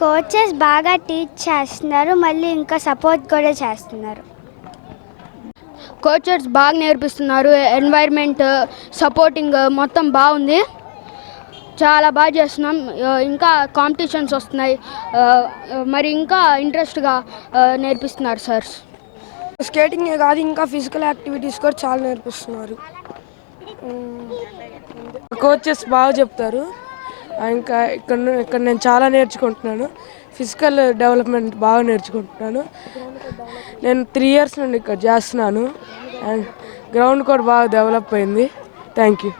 Coaches బాగా teach చేస్తున్నారు, మళ్ళీ ఇంకా సపోర్ట్ కూడా చేస్తున్నారు. కోచెస్ బాగా నేర్పిస్తున్నారు, ఎన్వైర్న్మెంట్ సపోర్టింగ్ మొత్తం బాగుంది, చాలా బాగా చేస్తున్నాం. ఇంకా కాంపిటీషన్స్ వస్తున్నాయి, మరి ఇంకా ఇంట్రెస్ట్గా నేర్పిస్తున్నారు సార్. స్కేటింగే కాదు ఇంకా ఫిజికల్ యాక్టివిటీస్ కూడా చాలా నేర్పిస్తున్నారు. కోచెస్ బాగా చెప్తారు. ఇంకా ఇక్కడ నేను చాలా నేర్చుకుంటున్నాను. ఫిజికల్ డెవలప్మెంట్ బాగా నేర్చుకుంటున్నాను. నేను 3 years నుండి ఇక్కడ చేస్తున్నాను. అండ్ గ్రౌండ్ కూడా బాగా డెవలప్ అయింది. Thank you.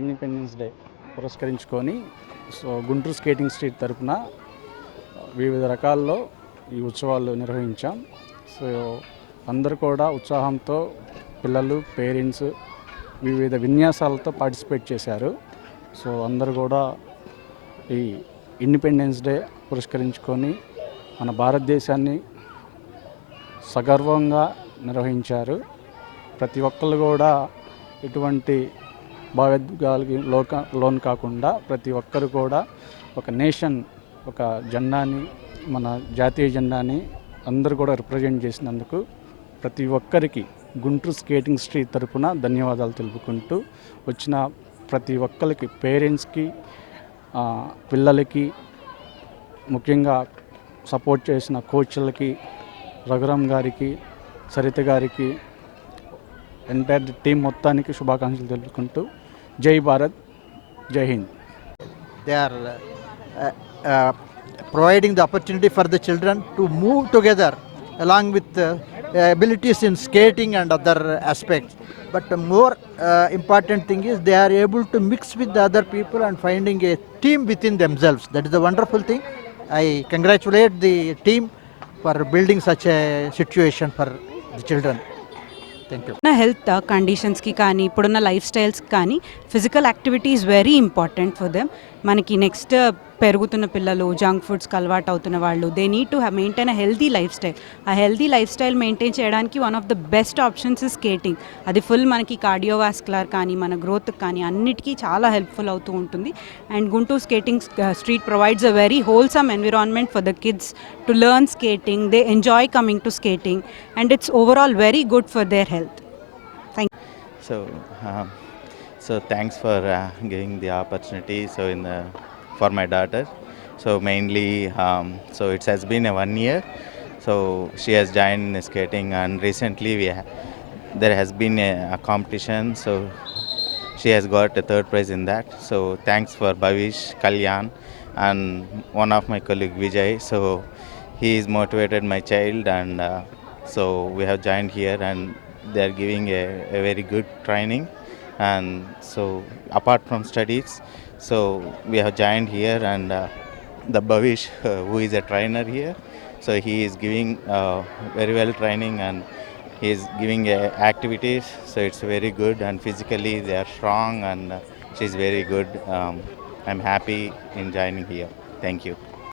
ఇండిపెండెన్స్ డే పురస్కరించుకొని గుంటూరు స్కేటింగ్ స్ట్రీట్ తరపున వివిధ రకాల్లో ఈ ఉత్సవాలు నిర్వహించాం. అందరూ కూడా ఉత్సాహంతో పిల్లలు, పేరెంట్స్ వివిధ విన్యాసాలతో పార్టిసిపేట్ చేశారు. అందరూ కూడా ఈ ఇండిపెండెన్స్ డే పురస్కరించుకొని మన భారతదేశాన్ని సగర్వంగా నిర్వహించారు. ప్రతి ఒక్కళ్ళు కూడా ఎటువంటి భావోద్వేగాలకి లోన్ కాకుండా ప్రతి ఒక్కరు కూడా ఒక నేషన్, ఒక జెండాని, మన జాతీయ జెండాని అందరూ కూడా రిప్రజెంట్ చేసినందుకు ప్రతి ఒక్కరికి గుంటూరు స్కేటింగ్ స్ట్రీట్ తరపున ధన్యవాదాలు తెలుపుకుంటూ, వచ్చిన ప్రతి ఒక్కరికి, పేరెంట్స్కి, పిల్లలకి, ముఖ్యంగా సపోర్ట్ చేసిన కోచ్లకి, రఘురామ్ గారికి, సరిత గారికి, ఎంటైర్ టీం మొత్తానికి శుభాకాంక్షలు తెలుపుకుంటూ జై భారత్, జై Hind. They are providing the opportunity for the children to move together along with abilities in skating and other aspects. But the more important thing is they are able to mix with the other people and finding a team within themselves. That is a wonderful thing. I congratulate the team for building such a situation for the children. నా health కండిషన్స్కి కానీ ఇప్పుడున్న life స్టైల్స్కి కానీ physical activity is very important for them. మనకి next పెరుగుతున్న పిల్లలు junk ఫుడ్స్కి అలవాటు అవుతున్న వాళ్ళు, they need to maintain a healthy life style. ఆ హెల్దీ లైఫ్ స్టైల్ మెయింటైన్ చేయడానికి one of the best options is skating. అది ఫుల్ మనకి కార్డియోవాస్కులర్ కానీ మన గ్రోత్కి కానీ అన్నిటికీ చాలా హెల్ప్ఫుల్ అవుతూ ఉంటుంది. And Guntur skating street provides a very wholesome environment for the kids to learn skating. They enjoy coming to skating and it's overall very good for their health. So, um, so thanks for giving the opportunity. So for my daughter. So mainly, so it has been a 1 year. So she has joined in skating, and recently there has been a competition. So she has got a third prize in that. So thanks for Bhavish, Kalyan, and one of my colleague Vijay. So he is motivated my child, and so we have joined here, and they are giving a very good training. And so apart from studies, so we have joined here, and the Bhavish, who is a trainer here, so he is giving very well training, and he is giving activities. So it's very good, and physically they are strong, and she's very good. I'm happy in joining here. Thank you.